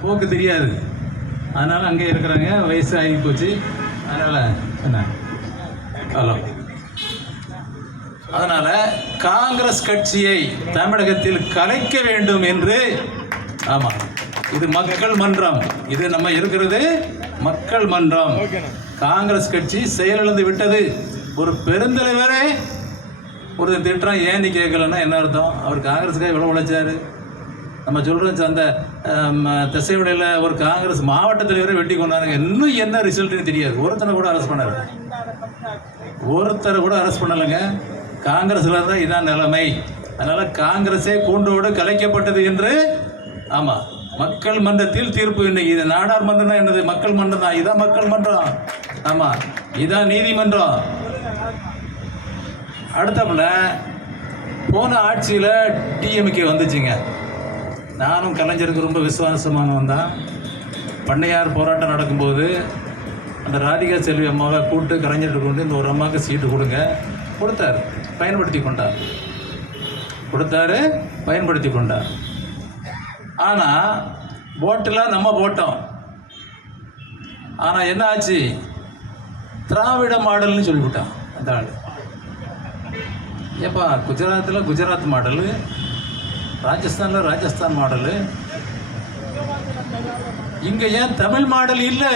போக்கு தெரியாது, அதனால அங்கே இருக்கிறாங்க, வயசு ஆகி போச்சு, அதனால என்ன ஹலோ. அதனால காங்கிரஸ் கட்சியை தமிழகத்தில் கலைக்க வேண்டும் என்று, ஆமா, இது மக்கள் மன்றம், இது நம்ம இருக்கிறது மக்கள் மன்றம். காங்கிரஸ் கட்சி செயலிழந்து விட்டது. ஒரு பெருந்தலைவரே ஒரு திட்டம் ஏன் நீ கேட்கலன்னா என்ன அர்த்தம்? அவர் காங்கிரஸுக்காக எவ்வளோ உழைச்சாரு? நம்ம சொல்கிறோம், அந்த திசைவடையில் ஒரு காங்கிரஸ் மாவட்ட தலைவரை வெட்டி கொண்டாங்க. இன்னும் என்ன ரிசல்ட்னு தெரியாது. ஒருத்தரை கூட அரெஸ்ட் பண்ணாரு, ஒருத்தரை கூட அரெஸ்ட் பண்ணலைங்க. காங்கிரஸில் தான் இதான் நிலைமை. அதனால் காங்கிரஸே கூண்டோடு கலைக்கப்பட்டது என்று, ஆமாம், மக்கள் மன்றத்தில் தீர்ப்பு. இன்னைக்கு இது நாடார் மன்றம் தான், என்னது மக்கள் மன்றம் தான். இதான் மக்கள் மன்றம், ஆமாம், இதான் நீதிமன்றம். அடுத்தப்பல போன ஆட்சியில் டிஎம்கே வந்துச்சுங்க. நானும் கலைஞருக்கு ரொம்ப விசுவாசமானவன் தான். பண்ணையார் போராட்டம் நடக்கும்போது அந்த ராதிகா செல்வி அம்மாவை கூப்பிட்டு கலைஞர்கிட்ட கொண்டு இந்த ஒரு அம்மாவுக்கு சீட்டு கொடுங்க கொடுத்தாரு, பயன்படுத்தி கொண்டார். கொடுத்தாரு, பயன்படுத்தி கொண்டார். ஆனால் ஓட்டெல்லாம் நம்ம போட்டோம். ஆனால் என்ன ஆச்சு? திராவிட மாடல்னு சொல்லிவிட்டான் அந்த ஆள். ஏப்பா, குஜராத்தில் குஜராத் மாடலு, ராஜஸ்தானில் ராஜஸ்தான் மாடலு, இங்கே ஏன் தமிழ் மாடல் இல்லை?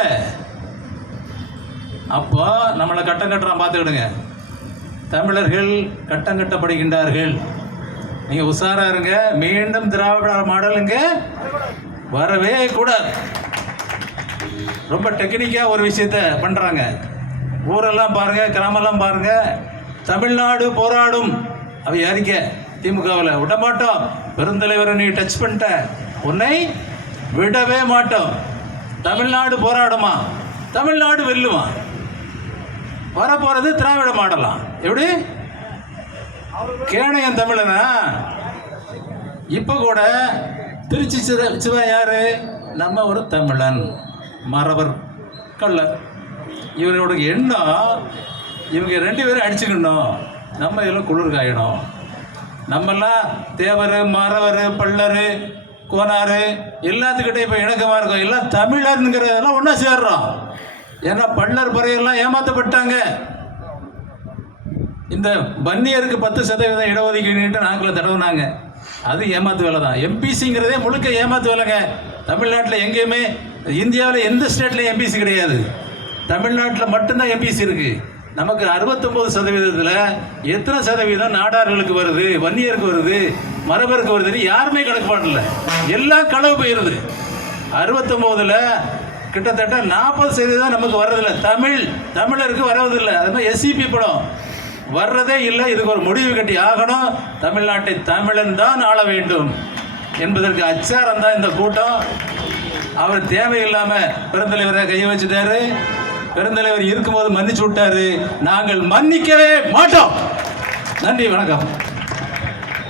அப்போ நம்மளை கட்டம் கட்டுறான், பார்த்துக்கிடுங்க. தமிழர்கள் கட்டம் கட்டப்படுகின்றார்கள். நீங்கள் உஷாரா இருங்க. மீண்டும் திராவிட மாடலுங்க வரவே கூடாது. ரொம்ப டெக்னிக்காக ஒரு விஷயத்த பண்ணுறாங்க. ஊரெல்லாம் பாருங்கள், கிராமெல்லாம் பாருங்கள். தமிழ்நாடு போராடும். அவை அறிக்கை திமுகவில் விட மாட்டோம். பெருந்தலைவரை நீ டச் பண்ணிட்ட, உன்னை விடவே மாட்டோம். தமிழ்நாடு போராடுமா, தமிழ்நாடு வெல்லுமா. வரப்போகிறது திராவிட மாடலாம். எப்படி கேணையன் தமிழனா? இப்போ கூட திருச்சி சிவா யாரு? நம்ம ஒரு தமிழன், மறவர், கள்ளர். இவரோட எண்ணம் இவங்க ரெண்டு பேரும் அடிச்சுக்கணும், நம்ம இதெல்லாம் குளிர் காயணும். நம்மெல்லாம் தேவர், மறவர், பள்ளர், கோனார் எல்லாத்துக்கிட்டே இப்போ இணக்கமாக இருக்கும். எல்லாம் தமிழருங்கிறதெல்லாம் ஒன்றா சேர்றோம். ஏன்னா பள்ளர் பறையெல்லாம் ஏமாற்றப்பட்டாங்க. இந்த வன்னியருக்கு 10% இடஒதுக்கீடு நாங்கள் தடவுனாங்க. அது ஏமாத்து வேலை தான். எம்பிசிங்கிறதே முழுக்க ஏமாத்து வேலைங்க. தமிழ்நாட்டில் எங்கேயுமே, இந்தியாவில் எந்த ஸ்டேட்லையும் எம்பிசி கிடையாது. தமிழ்நாட்டில் மட்டும்தான் எம்பிசி இருக்குது. நமக்கு 69%, எத்தனை சதவீதம் நாடார்களுக்கு வருது, வன்னியருக்கு வருது, மரபருக்கு வருதுன்னு யாருமே கணக்கு பண்ணல. எல்லாம் களவு போயிருது. 69ல் கிட்டத்தட்ட 40% நமக்கு வர்றதில்லை. தமிழருக்கு வர்றதில்லை. அது மாதிரி எஸ்சிபி படம் வர்றதே இல்லை. இதுக்கு ஒரு முடிவு கட்டி ஆகணும். தமிழ்நாட்டை தமிழன் தான் ஆள வேண்டும் என்பதற்கு அச்சாரம் தான் இந்த கூட்டம். அவர் தேவையில்லாமல் பெருந்தலைவரை கையை வச்சுட்டாரு. பெருந்தலைவர் இருக்கும்போது மன்னிச்சு விட்டாரு. நாங்கள் மன்னிக்கவே மாட்டோம். நன்றி, வணக்கம்.